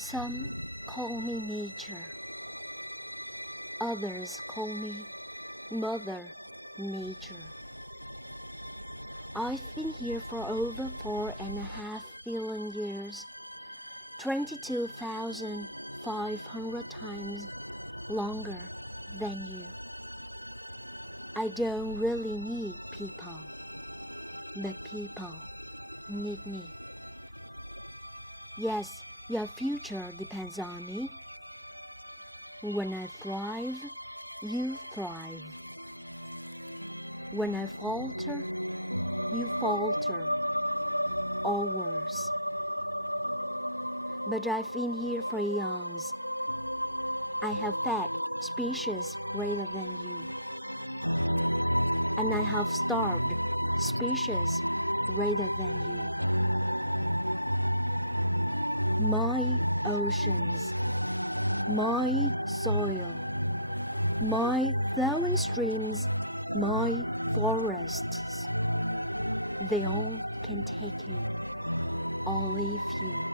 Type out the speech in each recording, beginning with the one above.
Some call me nature, others call me Mother Nature. I've been here for over 4.5 billion years, 22,500 times longer than you. I don't really need people, but people need me. Yes, your future depends on me. When I thrive, you thrive. When I falter, you falter, or worse. But I've been here for eons. I have fed species greater than you. And I have starved species greater than you. My oceans, my soil, my flowing streams, my forests, they all can take you or leave you.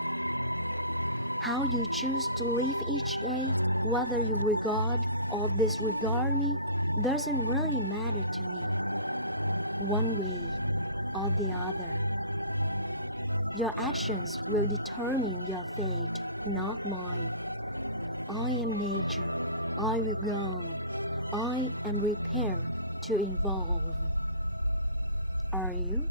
How you choose to live each day, whether you regard or disregard me, doesn't really matter to me, one way or the other. Your actions will determine your fate, not mine. I am nature. I will go. I am prepared to evolve. Are you?